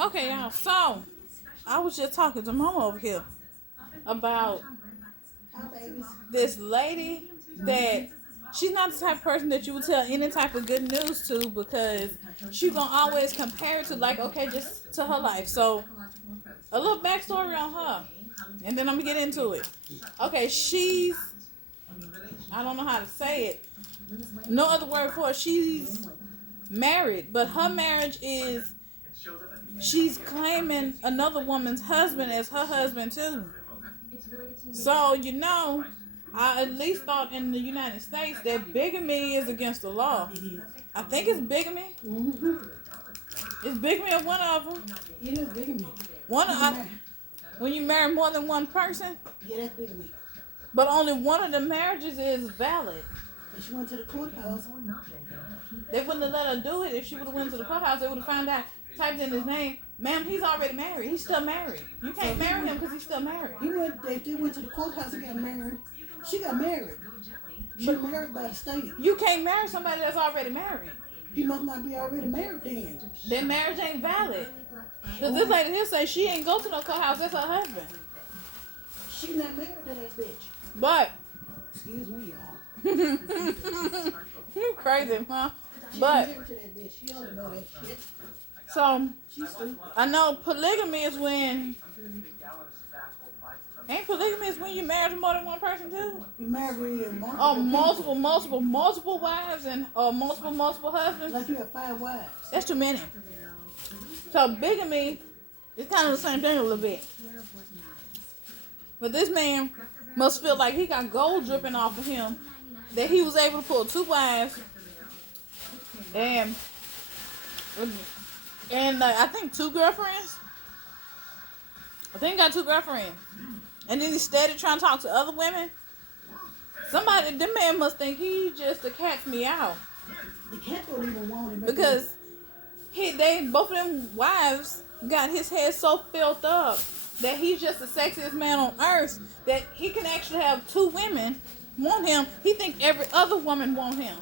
Okay, y'all. So, I was just talking to Mama over here about this lady that she's not the type of person that you would tell any type of good news to because she's gonna always compare it to like, okay, just to her life. So, a little backstory on her, and then I'm gonna get into it. Okay, I don't know how to say it. No other word for it. She's married, but her marriage is she's claiming another woman's husband as her husband too. So, I at least thought in the United States that bigamy is against the law. I think it's bigamy. It's bigamy of one of them. It is bigamy. When you marry more than one person. Yeah, that's bigamy. But only one of the marriages is valid. If she went to the courthouse, they wouldn't have let her do it. If she would have went to the courthouse, they would have found out, typed in his name. Ma'am, he's already married. He's still married. You can't marry him because he's still married. If they went to the courthouse and got married, she got married. She got married by the state. You can't marry somebody that's already married. He must not be already married then. Their marriage ain't valid. Because this lady here say she ain't go to no courthouse. That's her husband. She not married to that bitch. But. Excuse me, y'all. You crazy, huh? But. She married to that bitch. She don't know that shit. So, I know polygamy is when. Ain't polygamy is when you marry more than one person too? You marry multiple wives and multiple husbands. Like you have 5 wives. That's too many. So bigamy is kind of the same thing a little bit. But this man must feel like he got gold dripping off of him that he was able to pull 2 wives and I think 2 girlfriends. I think he got 2 girlfriends. And then he steady trying to talk to other women. Them man must think he just to catch me out. The cat don't even want him. Because both of them wives got his head so filled up that he's just the sexiest man on earth that he can actually have 2 women want him. He think every other woman want him.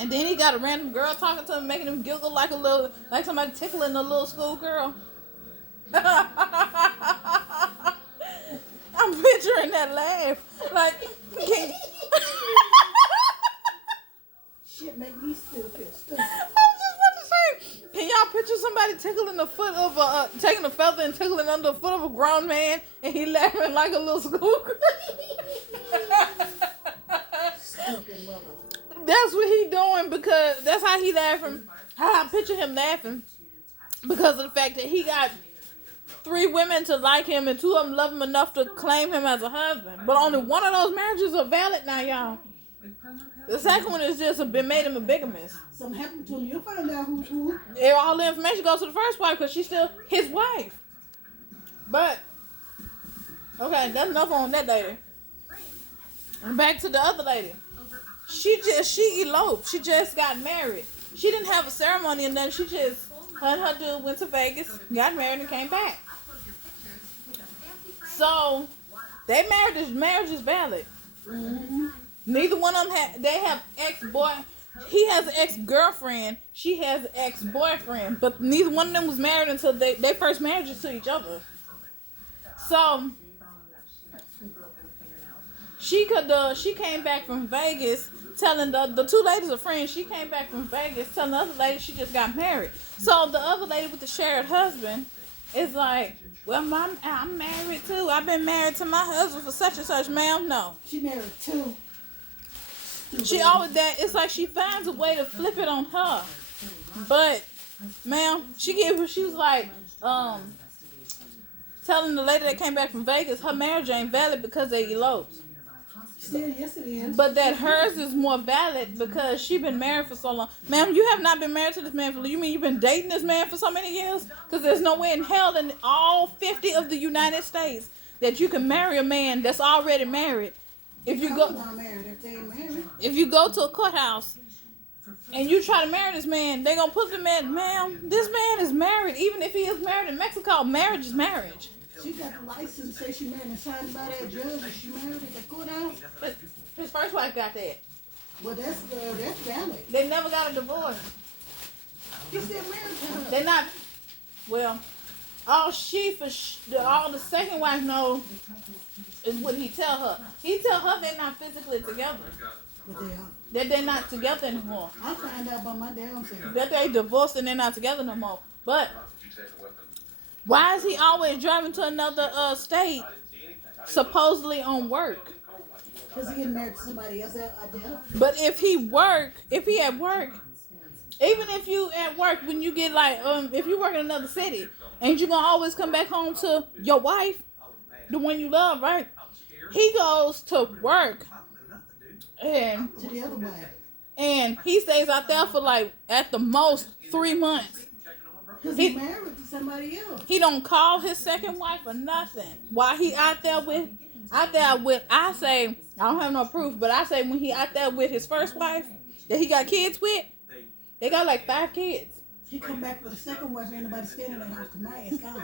And then he got a random girl talking to him, making him giggle like somebody tickling a little school girl. I'm picturing that laugh. Like, shit make me still feel stupid. I was just about to say, can y'all picture somebody tickling the foot of taking a feather and tickling under the foot of a grown man and he laughing like a little school girl? Stupid mother. That's what he doing because that's how he laughing. How I picture him laughing because of the fact that he got 3 women to like him and 2 of them love him enough to claim him as a husband. But only one of those marriages are valid now, y'all. The second one is just made him a bigamist. Something happened to him. You'll find out who's who. All the information goes to the first wife because she's still his wife. But, okay, that's enough on that lady. And back to the other lady. She eloped. She just got married. She didn't have a ceremony and nothing. She just, her and her dude went to Vegas, got married, and came back. So, marriage is valid. Mm-hmm. Neither one of them they have ex-boy. He has an ex-girlfriend. She has an ex-boyfriend. But neither one of them was married until they first marriages to each other. So, she came back from Vegas telling the 2 ladies are friends. She came back from Vegas telling the other lady she just got married. So the other lady with the shared husband is like, well, I'm married too. I've been married to my husband for such and such. Ma'am, no. She married 2. She always it's like she finds a way to flip it on her. But, ma'am, she was like, telling the lady that came back from Vegas her marriage ain't valid because they eloped. Yes, it is. But that hers is more valid because she been married for so long. Ma'am, you have not been married to this man you mean you've been dating this man for so many years? Because there's no way in hell in all 50 of the United States that you can marry a man that's already married. If you go to a courthouse and you try to marry this man, they're going to put the man, ma'am, this man is married. Even if he is married in Mexico, marriage is marriage. She got the license, say she married and signed by that judge, and she married at the courthouse. His first wife got that. Well, that's valid. They never got a divorce. He's still married to her. They're not. Well, all all the second wife know is what he tell her. He tell her they're not physically together. But they are. That they're not together anymore. I find out by my damn self. That they divorced and they're not together no more. But why is he always driving to another state, supposedly on work? Because he getting married to somebody else out there. But if he at work, even if you at work, when you get like, if you work in another city, ain't you gonna always come back home to your wife, the one you love, right? He goes to work and To the other wife. and he stays out there for like at the most 3 months. Because he's married to somebody else. He don't call his second wife or nothing. While he out there with, I say, I don't have no proof, but I say when he out there with his first wife that he got kids with, they got like 5 kids. He come back for the second wife, ain't nobody staying in the house to my ass gone.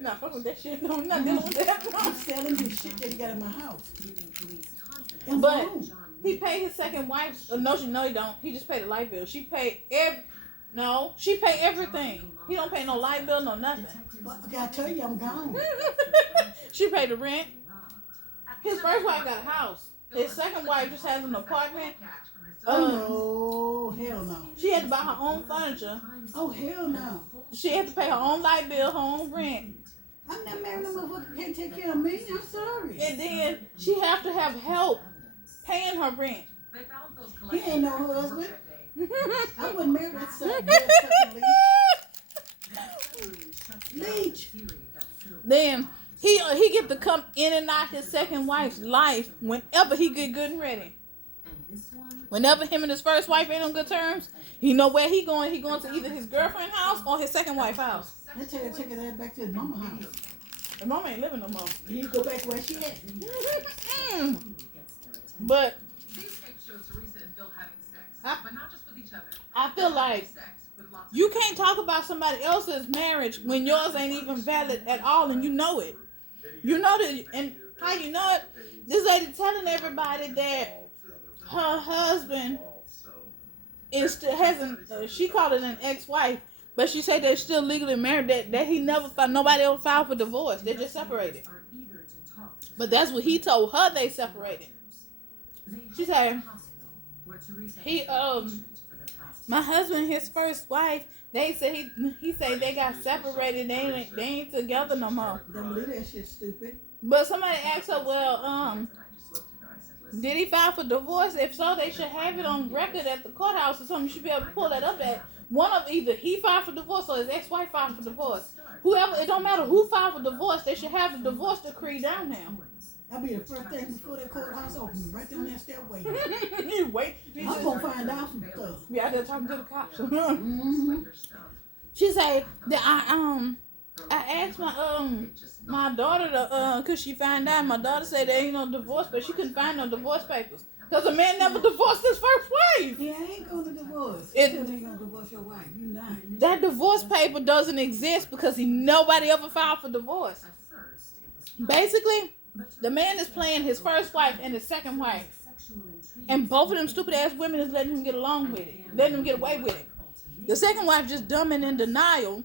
Nah, fuck with that shit. No, I'm not dealing with that. I'm selling the shit that he got in my house. And But boom. he paid his second wife. No, he don't. He just paid the light bill. She paid she paid everything. He don't pay no light bill, no nothing. But I gotta tell you, I'm gone. She paid the rent. His first wife got a house. His second wife just has an apartment. Oh no, hell no. She had to buy her own furniture. Oh hell no. She had to pay her own light bill, her own rent. I'm not married no motherfucker who can't take care of me. I'm sorry. And then she have to have help paying her rent. He ain't no husband. I wouldn't marry that son. Leech. Then he get to come in and out his second wife's life whenever he get good and ready. Whenever him and his first wife ain't on good terms, he know where he going. He going to either his girlfriend's house or his second wife's house. I tell you to take his ass back to his mama house. His mama ain't living no more. He need to go back where she at. But These tapes show Teresa and Phil having sex, I- but not just with each other. I feel like Sex with lots of you can't talk about somebody else's marriage when yours ain't even valid at all, and you know it. You know that, and how you know it? This lady telling everybody that her husband she called it an ex-wife, but she said they're still legally married. That he never filed, nobody else filed for divorce. They just separated. But that's what he told her. They separated. She said my husband, his first wife, they said he said they got separated. They ain't together no more. Don't believe that shit, stupid. But somebody asked her, well, did he file for divorce? If so, they should have it on record at the courthouse or something. You should be able to pull that up. That one of either he filed for divorce or his ex-wife filed for divorce. Whoever, it don't matter who filed for divorce. They should have the divorce decree down now. That'll be the first thing before that courthouse opens, right down that stairway. You wait. I'm gonna find out some stuff. Be out there talking to the cops. Mm-hmm. She said that I asked my daughter to cause she found out. My daughter said there ain't no divorce, but she couldn't find no divorce papers. Cause the man never divorced his first wife. Yeah, I ain't going to divorce. It- Still ain't gonna divorce your wife. You not. That divorce paper doesn't exist because nobody ever filed for divorce. Basically, the man is playing his first wife and his second wife. And both of them stupid ass women is letting him get along with it. Letting him get away with it. The second wife just dumb and in denial.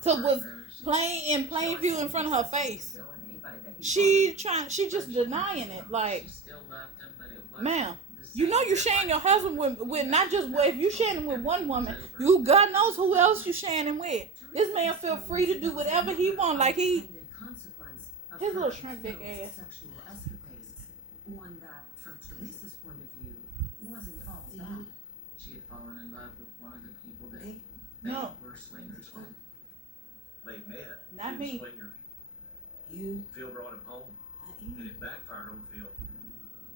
So was plain in plain view in front of her face. She just denying it. Like, ma'am, you know you sharing your husband with not just if you sharing him with one woman, you God knows who else you sharing him with. This man feel free to do whatever he want. Like his little shrimp dick ass. One that, from Teresa's point of view, wasn't all that. She had fallen in love with one of the people that they No. were swingers with. They met. Not He was me. a swinger. You. Phil brought him home, and it backfired on Phil.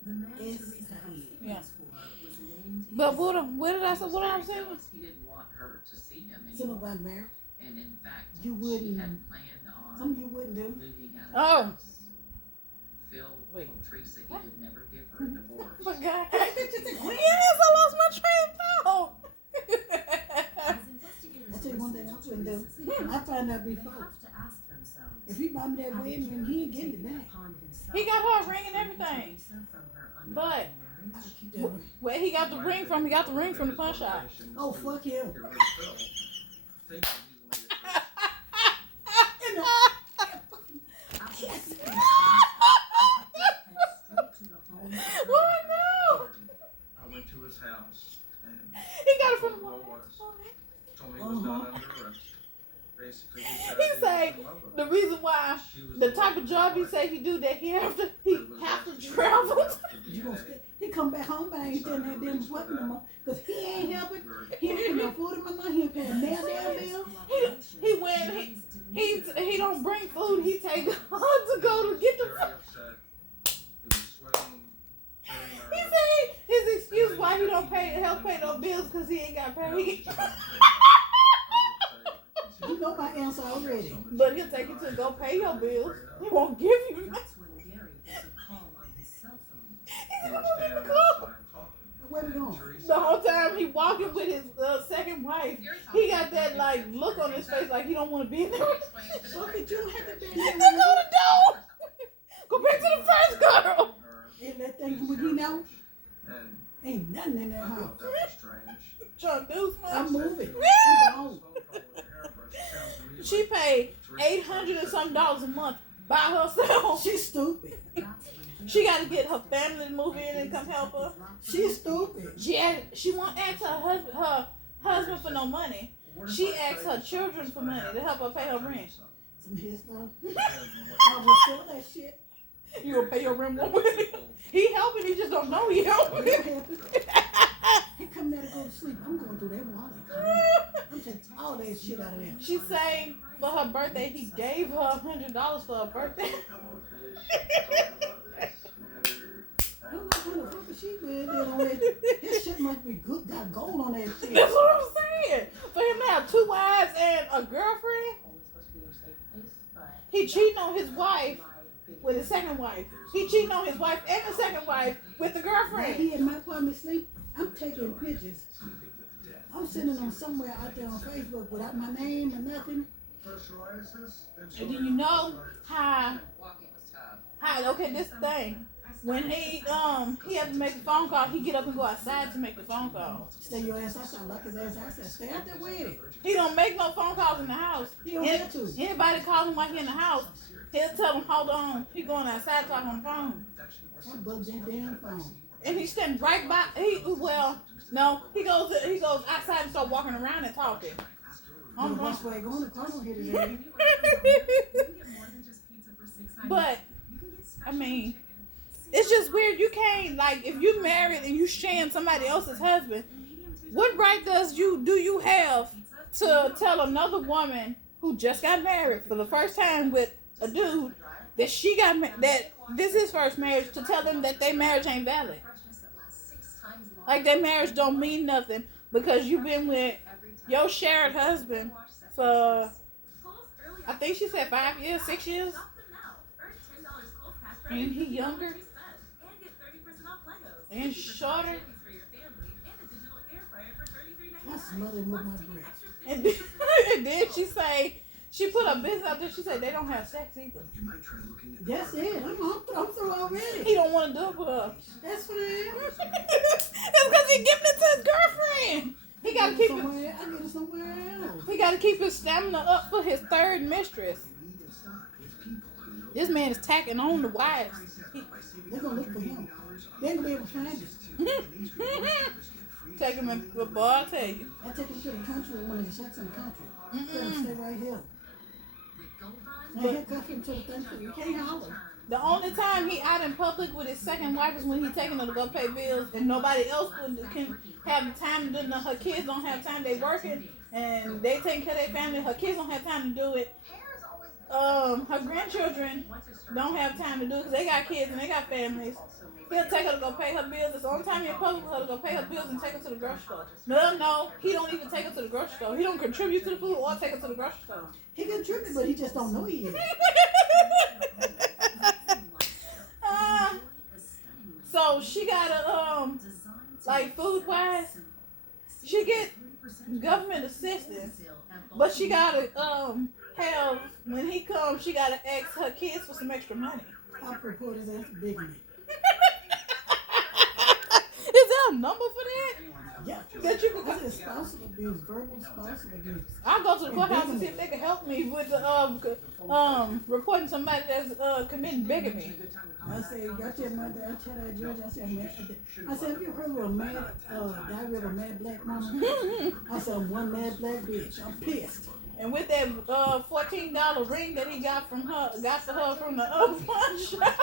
The man Yes, Teresa had Yeah. feelings for was named. But what did I say? What I was saying? He didn't want her to see him Still anymore. nobody married. And in fact, You she wouldn't. had planned on Some of you wouldn't do. moving out of Oh. the house. Phil Wait. told Teresa he would never give her a divorce. Forgot. Yes, I lost my train of thought. As investigators I tell you one thing I researched wouldn't do. Teresa's I find out they before. have to ask themselves, If he buy me that how wedding did ring, he ain't getting it Phil back. take upon himself He got her to ring and free everything. Teresa from her But- unhappy marriage? Where he got the ring from? He got the ring from the pawn shop. Oh, fuck him. Get rid of Phil, thinking he's one of your You know, Why no? I went to his house and He got it from the told me pawn what it shop. was. Told me he was not under arrest. Basically, he said He I didn't say love her. the reason why She was the the type one of job he who say he do that he have to travel. you gonna stay. He come back home, but I ain't telling that damn fucking no more. Cause he ain't helping. He ain't paying no food in my money. He ain't paying nail bill. He went he don't bring food. He take her to go to get the Very food. upset. He was sweating. He say his excuse why he don't help pay no bills because he ain't got paid. You know my answer already. But he'll take you to go pay your bills. He won't give you nothing. That's when Gary gets a call on his cell phone. He's gonna go. Where we going? The whole time he walking with his second wife, he got that like look on his face like he don't want to be in there. Fuck it, you don't have to be They there. go to door. Go back to the first girl. And that thing when he know, And ain't nothing in that I house. thought that was strange. Trying to do I'm something. moving. I'm gone. She paid $800 and something a month by herself. She's stupid. She got to get her family to move in and come help her. She's stupid. She won't ask her husband for no money. She asked her children for money to help her pay her rent. Some his stuff. I will sell that shit. You gonna pay your rent one way? He helping, he just don't know he helping. He helping. He come there to go to sleep. I'm going through that wallet. I'm taking all that shit out of there. She say for her birthday, he gave her $100 for her birthday. I don't know who the fuck is she with that on that. His shit must be good. Got gold on that shit. That's what I'm saying. For him to have 2 wives and a girlfriend, he cheating on his wife with his second wife. He cheating on his wife and the second wife with the Right girlfriend. here in my apartment sleep, I'm taking pictures. I'm sitting on somewhere out there on Facebook without my name or nothing. And do you know how okay, this thing. When he had to make a phone call, he get up and go outside to make the phone call. Stay your ass outside, lock his ass outside. Stay out there with it. He don't make no phone calls in the house. He don't have to. Anybody call him while he in the house, he'll tell him, hold on, he going outside talking on the phone. I bugged that damn phone. And he standing right by he goes outside and start walking around and talking. On the phone. That's why he going. The car don't hit his ass. But I mean, it's just weird. You can't, like, if you married and you sharing somebody else's husband, what right do you have to tell another woman who just got married for the first time with a dude that she got that this is first marriage, to tell them that their marriage ain't valid? Like, their marriage don't mean nothing because you've been with your shared husband for, I think she said 5 years, 6 years. And he younger and shorter. I smothered with my breath. And then she put her business out there. She said they don't have sex either. That's it. I'm through already. He don't want to do it with her. That's fine. It's because he giving it to his girlfriend. He got to keep it. somewhere. I get it somewhere else. He got to keep his stamina up for his third mistress. This man is tacking on the wives. They're gonna look for him. They ain't gonna be able to find him. Take him in, but boy, I tell you. I take him to the country when there's sex in the country. Let him stay right here. Now he'll cuff him to the country. You can't holler. The only time he out in public with his second wife is when he taking her to go pay bills, and nobody else can have the time to do it. Her kids don't have time. They working and they taking care of their family. Her kids don't have time to do it. Her grandchildren don't have time to do it because they got kids and they got families. He'll take her to go pay her bills. It's the only time he'll public with her to go pay her bills and take her to the grocery store. No, he don't even take her to the grocery store. He don't contribute to the food or take her to the grocery store. He contribute, but he just don't know he is. So she got like food wise, she get government assistance, but she gotta have, when he comes, she gotta ask her kids for some extra money. I'll report his ass to Big Man. His a number for that? Yeah. That you can. I said spousal abuse, verbal spousal abuse. I'll go to the courthouse and see if they can help me with the reporting somebody that's committing bigamy. I said, I tell that judge, I said, man, I said, have you heard of a mad, diary of a mad black woman? I said, I'm one mad black bitch. I'm pissed. And with that $14 ring that he got for her from the pawn shop,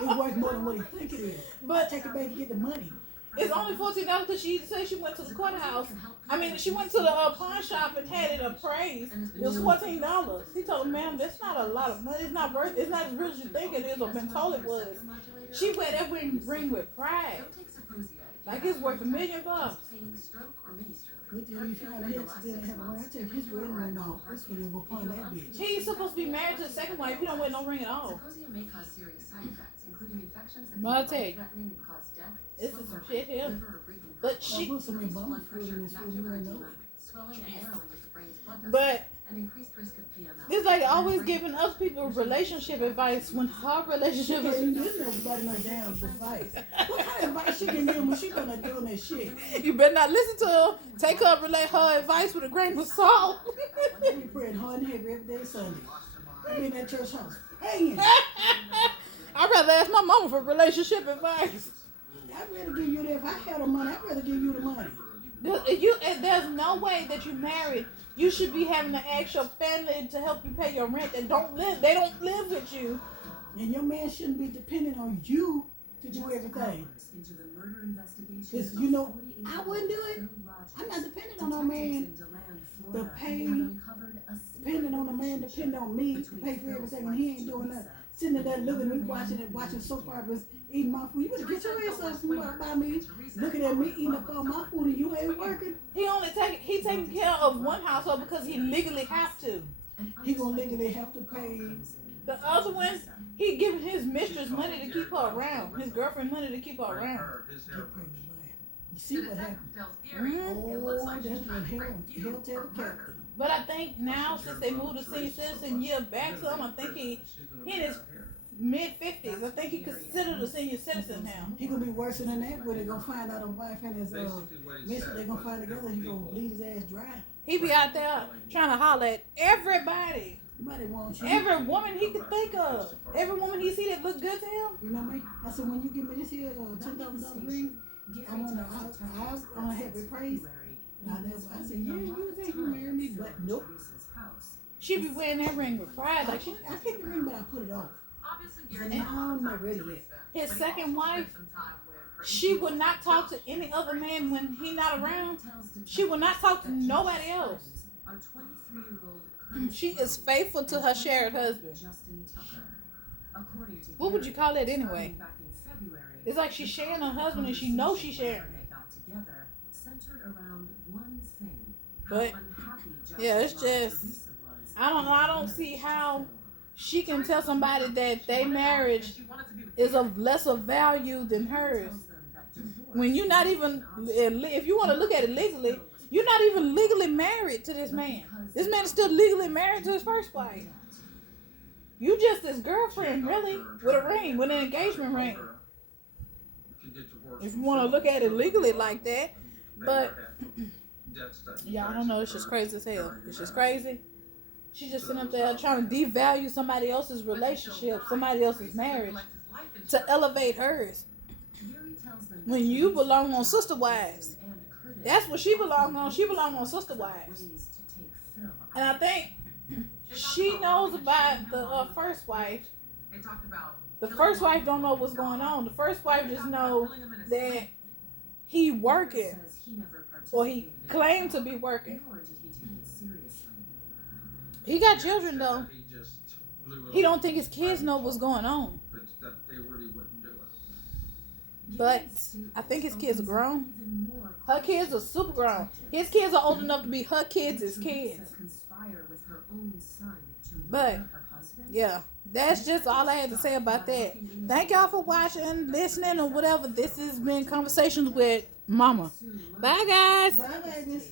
It's worth more than what he think it is. but Take it back and get the money. it's only $14 because she said she went to the courthouse. I mean, she went to the pawn shop and had it appraised. It was $14. He told her, ma'am, that's not a lot of money. It's not as real as you think it is or been told it was. She wear that ring with pride. Like it's worth $1 million. What the hell you find out accident happened? I tell you, his wedding ring off. This one will pawn that bitch. He ain't supposed to be married to the second wife. He don't wear no ring at all. Well, I'll tell you, this is some shit here. But I she, put some embalming fluid in this food, you don't know it. but it's like always giving other people relationship advice when her relationship She is. ain't giving nobody no damn advice. What kind of advice she can give when she gonna doing that shit? You better not listen to her. Take her, relate her advice with a grain of salt. You praying hard and heavy every day Sunday. You be in that church house praying. I'd rather ask my mama for relationship advice. I'd rather give you that. If I had the money, I'd rather give you the money. There's no way that you married. You should be having to ask your family to help you pay your rent. They don't live with you. And your man shouldn't be dependent on you to do everything. Because, you know, I wouldn't do it. I'm not dependent on no man to pay, depending on a man, depending on me to pay for everything, and he ain't doing nothing. Sitting there looking at me, watching soap operas, eating my food. You better get your ass up from by me, looking at me eating up all my food, and you ain't working. He taking care of one household because he legally have to. He gonna legally have to pay. The other one, he giving his mistress money to keep her around. His girlfriend money to keep her around. Get pregnant, man. You see what happened? Mhm. Oh, that's when hell tell the captain. But I think now, since they moved to senior citizen year back to him, I think he in his mid-50s. I think he considered a senior citizen now. He gonna be worse than that when they gonna find out a wife and his mistress. They gonna find together. He gonna bleed his ass dry. He be out there trying to holler at everybody. Nobody wants you. Every woman he could think of. Every woman he see that look good to him. You know me? I said, when you give me this here $10,000 ring, I wanna have it praised. And I said, yeah, you think you marry me, but nope. She be wearing that ring with pride. I Like she, keep the ring, but I put it off. And I'm not ready yet. his second wife, she would not talk to any other man when he not around. She will not talk to nobody else. She is faithful to her shared husband. What would you call it anyway? It's like she's sharing her husband and she knows she's sharing. But yeah, it's just I don't see how she can tell somebody that their marriage is of lesser value than hers. When you're not even, if you want to look at it legally, you're not even legally married to this man. This man is still legally married to his first wife. You just his girlfriend, really, with a ring, with an engagement ring. If you want to look at it legally like that. But, yeah, I don't know. It's just crazy as hell. It's just crazy. She's just sitting up there trying to devalue somebody else's relationship, somebody else's marriage, to elevate hers. When you belong on Sister Wives. That's what she belongs on. She belongs on Sister Wives. And I think she knows about the first wife. The first wife don't know what's going on. The first wife just know that he working. Or he claimed to be working. He got children though. He don't think his kids know what's going on. But I think his kids are grown. Her kids are super grown. His kids are old enough to be her kids' kids. But yeah, that's just all I had to say about that. Thank y'all for watching, listening, or whatever. This has been Conversations with Mama. Bye guys. Bye, babies.